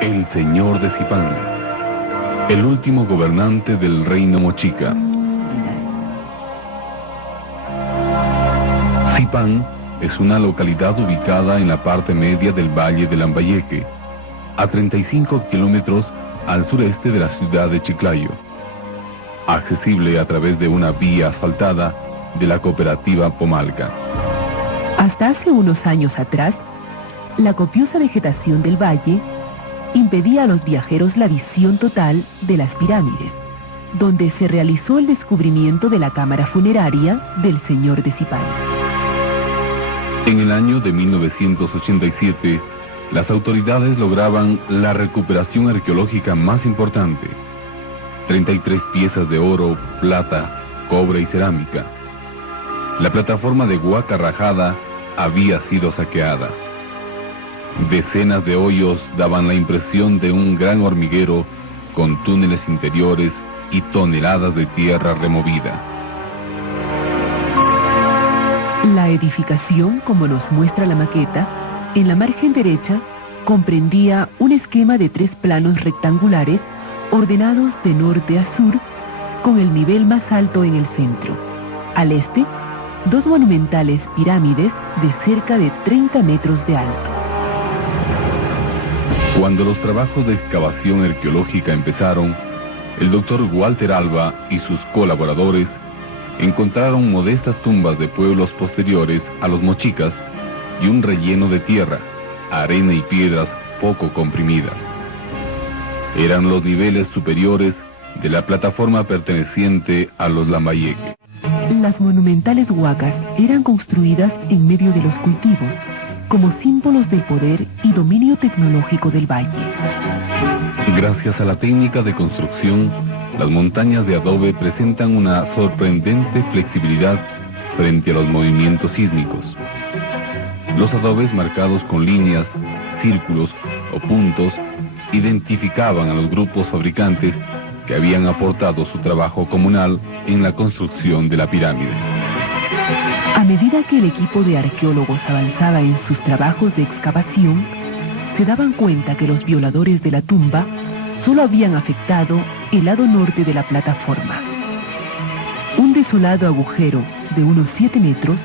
El señor de Zipán, el último gobernante del reino Mochica. Zipán es una localidad ubicada en la parte media del valle de Lambayeque, a 35 kilómetros al sureste de la ciudad de Chiclayo, accesible a través de una vía asfaltada de la cooperativa Pomalca. Hasta hace unos años atrás, la copiosa vegetación del valle impedía a los viajeros la visión total de las pirámides, donde se realizó el descubrimiento de la cámara funeraria del señor de Zipán. En el año de 1987, las autoridades lograban la recuperación arqueológica más importante: 33 piezas de oro, plata, cobre y cerámica. La plataforma de Huaca Rajada había sido saqueada. Decenas de hoyos daban la impresión de un gran hormiguero con túneles interiores y toneladas de tierra removida. La edificación, como nos muestra la maqueta, en la margen derecha comprendía un esquema de 3 planos rectangulares ordenados de norte a sur, con el nivel más alto en el centro. Al este, 2 monumentales pirámides de cerca de 30 metros de alto. Cuando los trabajos de excavación arqueológica empezaron, el doctor Walter Alba y sus colaboradores encontraron modestas tumbas de pueblos posteriores a los mochicas y un relleno de tierra, arena y piedras poco comprimidas. Eran los niveles superiores de la plataforma perteneciente a los Lambayeque. Las monumentales huacas eran construidas en medio de los cultivos, como símbolos del poder y dominio tecnológico del valle. Gracias a la técnica de construcción, las montañas de adobe presentan una sorprendente flexibilidad frente a los movimientos sísmicos. Los adobes marcados con líneas, círculos o puntos identificaban a los grupos fabricantes que habían aportado su trabajo comunal en la construcción de la pirámide. A medida que el equipo de arqueólogos avanzaba en sus trabajos de excavación, se daban cuenta que los violadores de la tumba solo habían afectado el lado norte de la plataforma. Un desolado agujero de unos 7 metros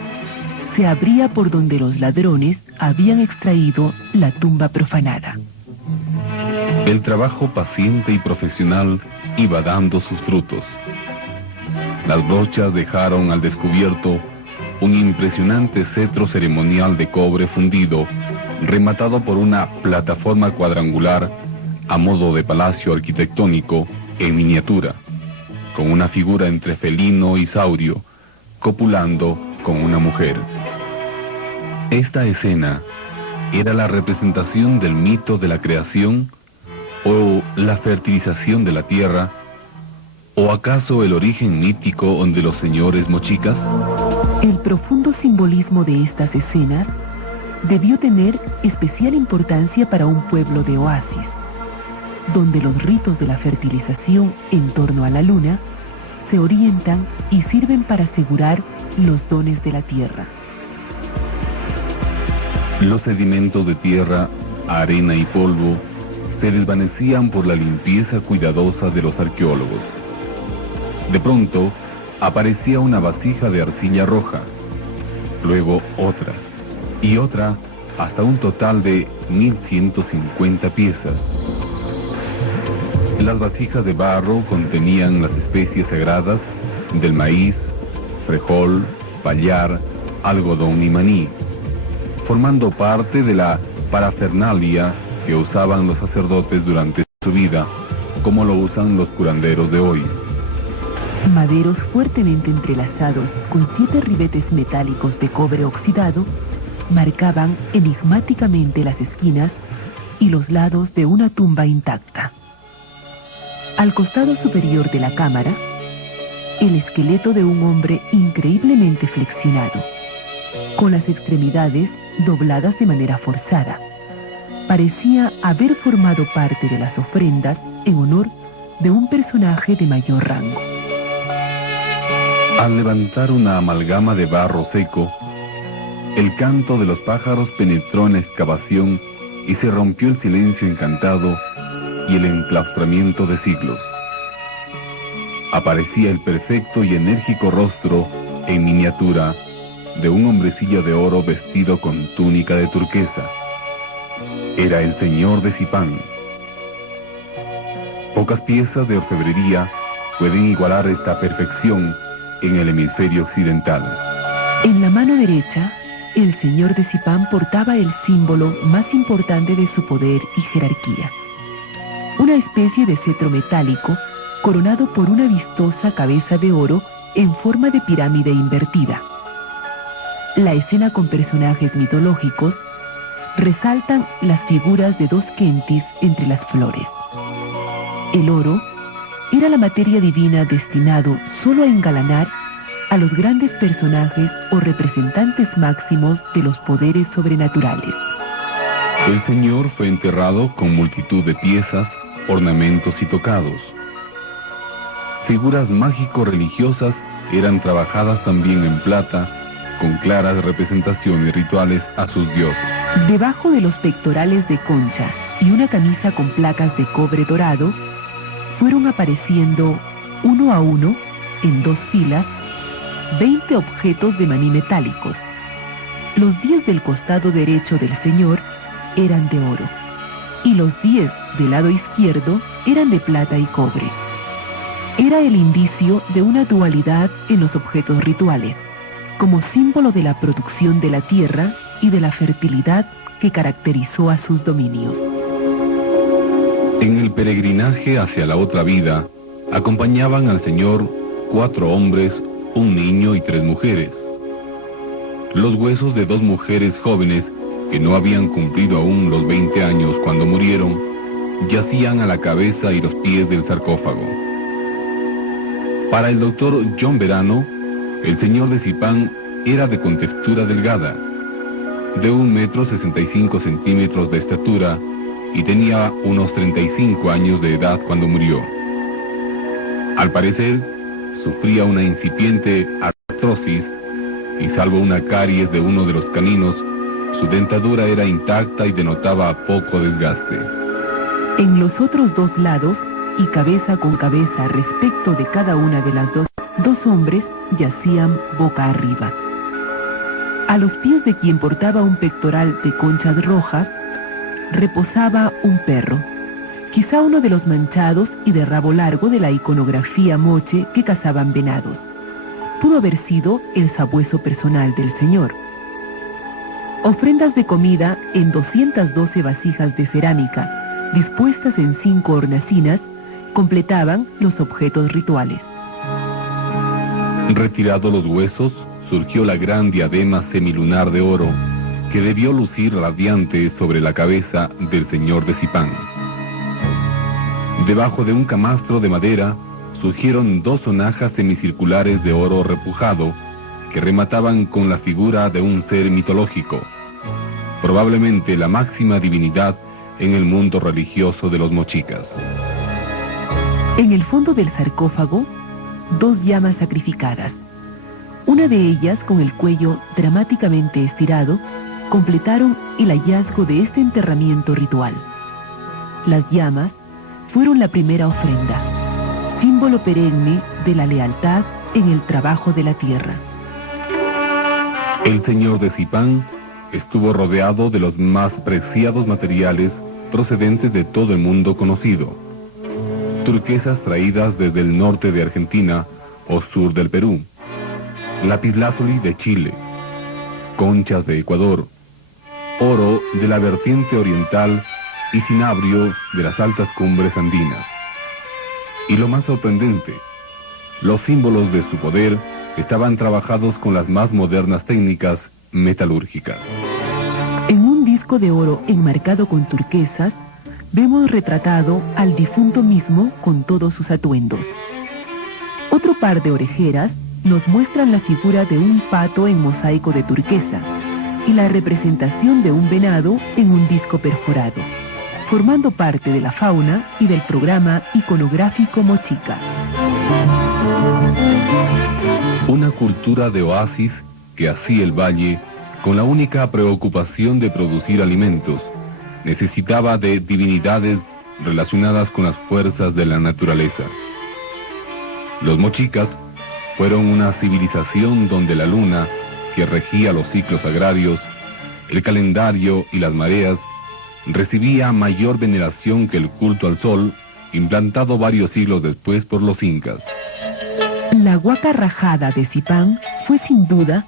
se abría por donde los ladrones habían extraído la tumba profanada. El trabajo paciente y profesional iba dando sus frutos. Las brochas dejaron al descubierto un impresionante cetro ceremonial de cobre fundido, rematado por una plataforma cuadrangular a modo de palacio arquitectónico en miniatura, con una figura entre felino y saurio, copulando con una mujer. Esta escena era la representación del mito de la creación, o la fertilización de la tierra, o acaso el origen mítico de los señores mochicas. El profundo simbolismo de estas escenas debió tener especial importancia para un pueblo de oasis, donde los ritos de la fertilización en torno a la luna se orientan y sirven para asegurar los dones de la tierra. Los sedimentos de tierra, arena y polvo se desvanecían por la limpieza cuidadosa de los arqueólogos. De pronto, aparecía una vasija de arcilla roja, luego otra, y otra, hasta un total de 1.150 piezas. Las vasijas de barro contenían las especies sagradas del maíz, frijol, pallar, algodón y maní, formando parte de la parafernalia que usaban los sacerdotes durante su vida, como lo usan los curanderos de hoy. Maderos fuertemente entrelazados con 7 ribetes metálicos de cobre oxidado marcaban enigmáticamente las esquinas y los lados de una tumba intacta. Al costado superior de la cámara, el esqueleto de un hombre increíblemente flexionado, con las extremidades dobladas de manera forzada. Parecía haber formado parte de las ofrendas en honor de un personaje de mayor rango. Al levantar una amalgama de barro seco, el canto de los pájaros penetró en la excavación y se rompió el silencio encantado y el enclaustramiento de siglos. Aparecía el perfecto y enérgico rostro, en miniatura, de un hombrecillo de oro vestido con túnica de turquesa. Era el señor de Zipán. Pocas piezas de orfebrería pueden igualar esta perfección en el hemisferio occidental. En la mano derecha, el señor de Zipán portaba el símbolo más importante de su poder y jerarquía. Una especie de cetro metálico coronado por una vistosa cabeza de oro en forma de pirámide invertida. La escena con personajes mitológicos resaltan las figuras de dos kentis entre las flores. El oro era la materia divina destinado solo a engalanar a los grandes personajes o representantes máximos de los poderes sobrenaturales. El señor fue enterrado con multitud de piezas, ornamentos y tocados. Figuras mágico-religiosas eran trabajadas también en plata, con claras representaciones rituales a sus dioses. Debajo de los pectorales de concha y una camisa con placas de cobre dorado, fueron apareciendo, uno a uno, en 2 filas, 20 objetos de maní metálicos. Los 10 del costado derecho del señor eran de oro, y los 10 del lado izquierdo eran de plata y cobre. Era el indicio de una dualidad en los objetos rituales, como símbolo de la producción de la tierra y de la fertilidad que caracterizó a sus dominios. En el peregrinaje hacia la otra vida, acompañaban al Señor 4 hombres, un niño y 3 mujeres. Los huesos de 2 mujeres jóvenes, que no habían cumplido aún los 20 años cuando murieron, yacían a la cabeza y los pies del sarcófago. Para el doctor John Verano, el señor de Zipán era de contextura delgada, de 1,65 m de estatura, y tenía unos 35 años de edad cuando murió. Al parecer, sufría una incipiente artrosis, y salvo una caries de uno de los caninos, su dentadura era intacta y denotaba poco desgaste. En los otros 2 lados, y cabeza con cabeza respecto de cada una de las dos hombres yacían boca arriba. A los pies de quien portaba un pectoral de conchas rojas, reposaba un perro, quizá uno de los manchados y de rabo largo de la iconografía moche que cazaban venados. Pudo haber sido el sabueso personal del señor. Ofrendas de comida en 212 vasijas de cerámica, dispuestas en 5 hornacinas, completaban los objetos rituales. Retirados los huesos, surgió la gran diadema semilunar de oro, que debió lucir radiante sobre la cabeza del señor de Zipán. Debajo de un camastro de madera, surgieron 2 sonajas semicirculares de oro repujado, que remataban con la figura de un ser mitológico, probablemente la máxima divinidad en el mundo religioso de los mochicas. En el fondo del sarcófago, 2 llamas sacrificadas. Una de ellas, con el cuello dramáticamente estirado, completaron el hallazgo de este enterramiento ritual. Las llamas fueron la primera ofrenda, símbolo perenne de la lealtad en el trabajo de la tierra. El señor de Zipán estuvo rodeado de los más preciados materiales procedentes de todo el mundo conocido. Turquesas traídas desde el norte de Argentina o sur del Perú, lapislázuli de Chile, conchas de Ecuador, oro de la vertiente oriental y cinabrio de las altas cumbres andinas. Y lo más sorprendente, los símbolos de su poder estaban trabajados con las más modernas técnicas metalúrgicas. En un disco de oro enmarcado con turquesas, vemos retratado al difunto mismo con todos sus atuendos. Otro par de orejeras nos muestran la figura de un pato en mosaico de turquesa y la representación de un venado en un disco perforado, formando parte de la fauna y del programa iconográfico mochica. Una cultura de oasis que hacía el valle con la única preocupación de producir alimentos, necesitaba de divinidades relacionadas con las fuerzas de la naturaleza. Los mochicas fueron una civilización donde la luna, que regía los ciclos agrarios, el calendario y las mareas, recibía mayor veneración que el culto al sol, implantado varios siglos después por los incas. La Huaca Rajada de Zipán fue sin duda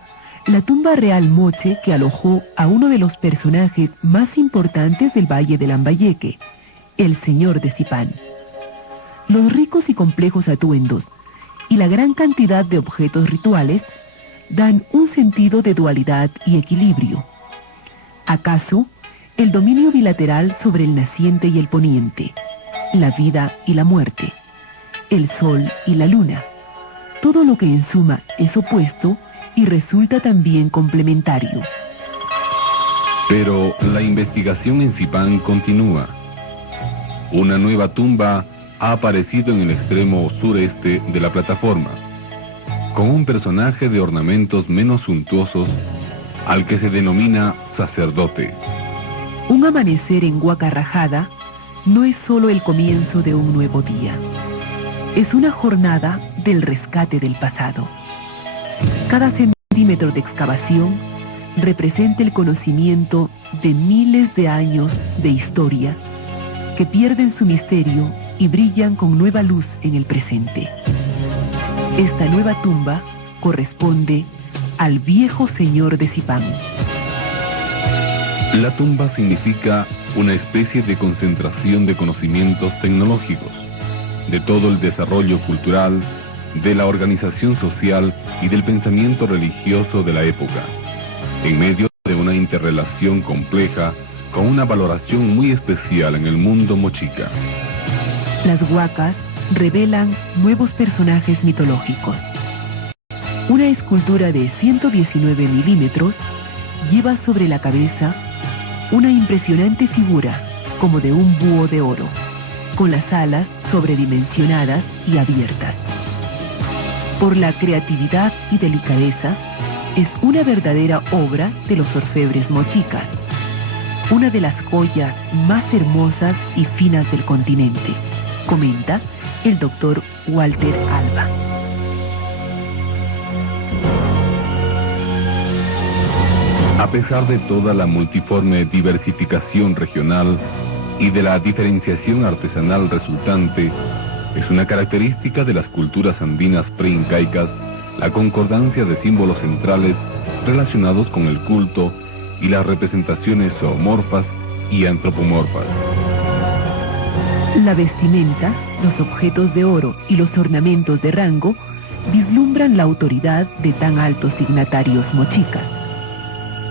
la tumba real moche que alojó a uno de los personajes más importantes del Valle del Lambayeque, el Señor de Zipán. Los ricos y complejos atuendos y la gran cantidad de objetos rituales dan un sentido de dualidad y equilibrio. ¿Acaso el dominio bilateral sobre el naciente y el poniente, la vida y la muerte, el sol y la luna, todo lo que en suma es opuesto y resulta también complementario? Pero la investigación en Zipán continúa. Una nueva tumba ha aparecido en el extremo sureste de la plataforma, con un personaje de ornamentos menos suntuosos, al que se denomina sacerdote. Un amanecer en Huaca Rajada no es solo el comienzo de un nuevo día. Es una jornada del rescate del pasado. Cada centímetro de excavación representa el conocimiento de miles de años de historia que pierden su misterio y brillan con nueva luz en el presente. Esta nueva tumba corresponde al viejo señor de Zipán. La tumba significa una especie de concentración de conocimientos tecnológicos, de todo el desarrollo cultural, de la organización social y del pensamiento religioso de la época, en medio de una interrelación compleja con una valoración muy especial en el mundo mochica. Las huacas revelan nuevos personajes mitológicos. Una escultura de 119 milímetros lleva sobre la cabeza una impresionante figura como de un búho de oro, con las alas sobredimensionadas y abiertas. Por la creatividad y delicadeza, es una verdadera obra de los orfebres mochicas, una de las joyas más hermosas y finas del continente, comenta el doctor Walter Alba. A pesar de toda la multiforme diversificación regional y de la diferenciación artesanal resultante, es una característica de las culturas andinas preincaicas la concordancia de símbolos centrales relacionados con el culto y las representaciones zoomorfas y antropomorfas. La vestimenta, los objetos de oro y los ornamentos de rango vislumbran la autoridad de tan altos dignatarios mochicas.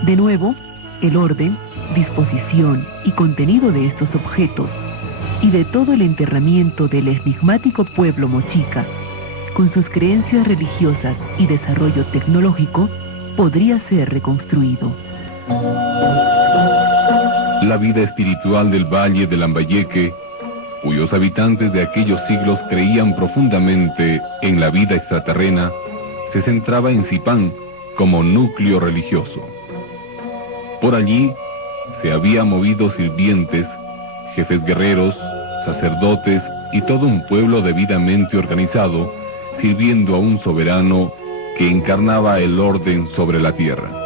De nuevo, el orden, disposición y contenido de estos objetos y de todo el enterramiento del enigmático pueblo mochica, con sus creencias religiosas y desarrollo tecnológico, podría ser reconstruido. La vida espiritual del Valle del Lambayeque, cuyos habitantes de aquellos siglos creían profundamente en la vida extraterrena, se centraba en Zipán como núcleo religioso. Por allí se habían movido sirvientes, jefes guerreros, sacerdotes y todo un pueblo debidamente organizado, sirviendo a un soberano que encarnaba el orden sobre la tierra.